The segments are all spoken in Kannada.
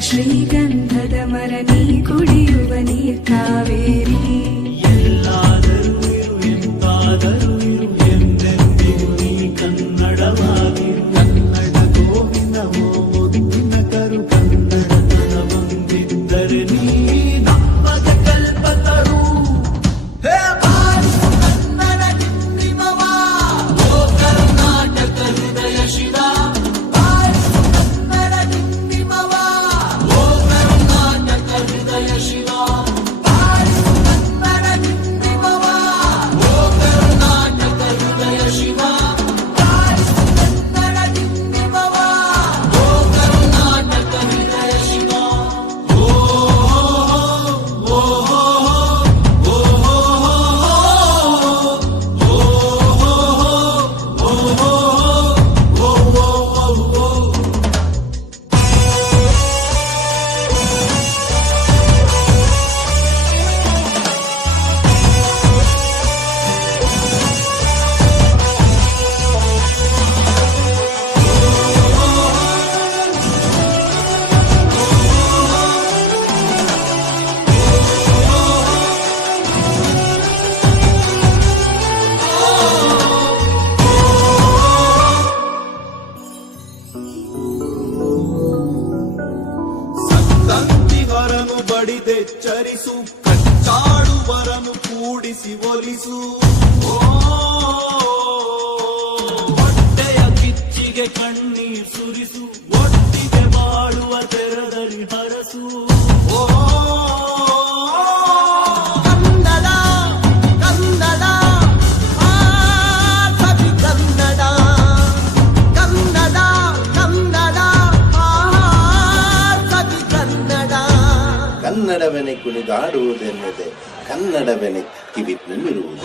ಶ್ರೀಗಂಧದ ನೀ ಕುಡಿಯುವ ನೀರ್ ಕಾವೇರಿ. ಬೆನೆ ಕುಣಿದಾಡುವುದೆನ್ನದೆ ಕನ್ನಡ ಬೆನೆ ಕಿವಿನಲ್ಲಿರುವುದು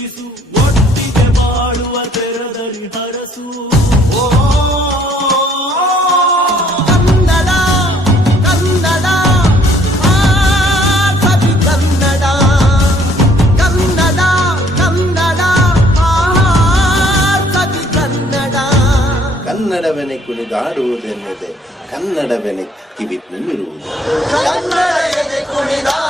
ತಿಳಿಸು ಒಟ್ಟಿಗೆ ಬಾಳುವ ತೆರದರಿ ಹರಸು ಓ ಕನ್ನಡ ಕನ್ನಡ ಕವಿ ಕನ್ನಡ ಕನ್ನಡ ಕನ್ನಡ ಕವಿ ಕನ್ನಡ ಕನ್ನಡವನೆ ಕುಣಿದಾಡುವುದೆನ್ನದೆ ಕನ್ನಡವನೆ ಕಿವಿ ನಿಲ್ಲಿರುವುದು ಕನ್ನಡ ಕುಣಿದಾಡುವುದು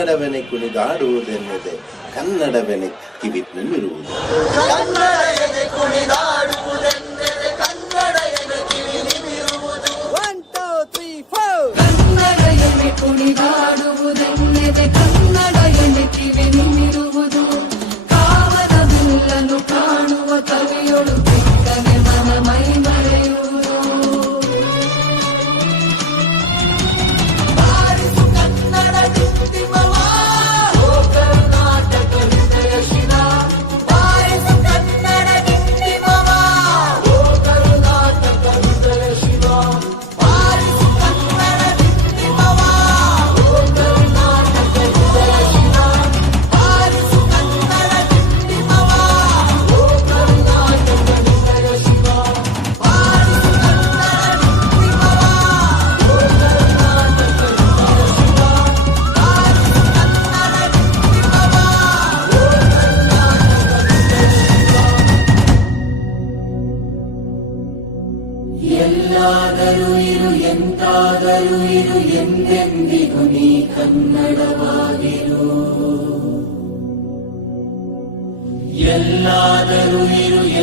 ಕನ್ನಡವೆನೆ ಕುಣಿದಾಡುವುದೆನ್ನದೆ ಕನ್ನಡವೆನೆ ಕಿವಿನಲ್ಲಿರುವುದು. ಕುಣಿದಾಡುವುದೆನ್ನದೆ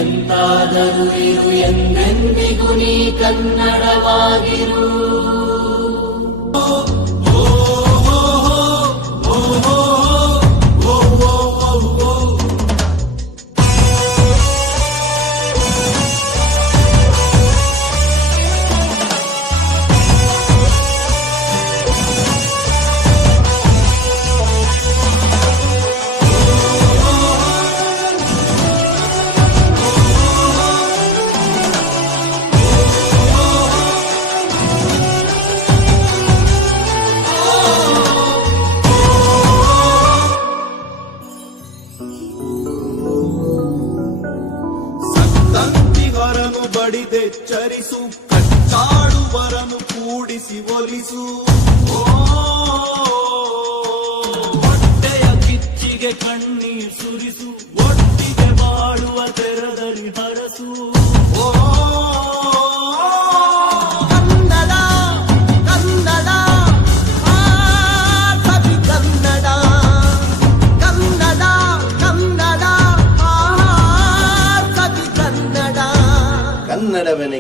ಎಂತಾದರೂ ಇರು ಎಂದೆಂದಿಗೂ ನೀ ಕನ್ನಡವಾಗಿರು.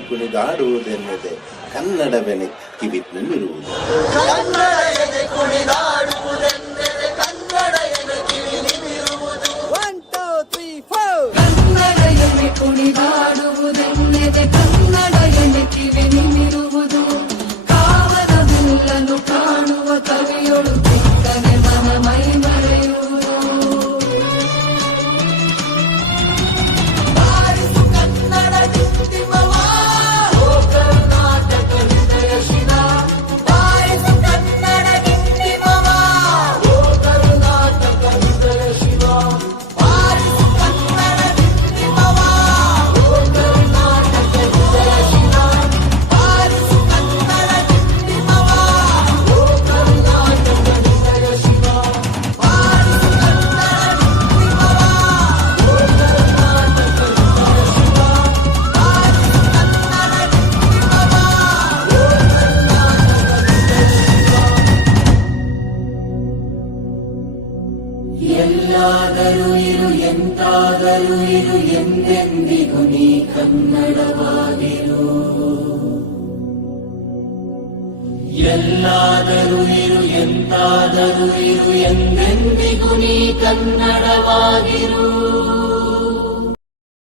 ಕುಣಿದಾಡುವುದೆನ್ನದೆ. ಕನ್ನಡವೆನೆ ಕಿವಿನಲ್ಲಿರುವುದು.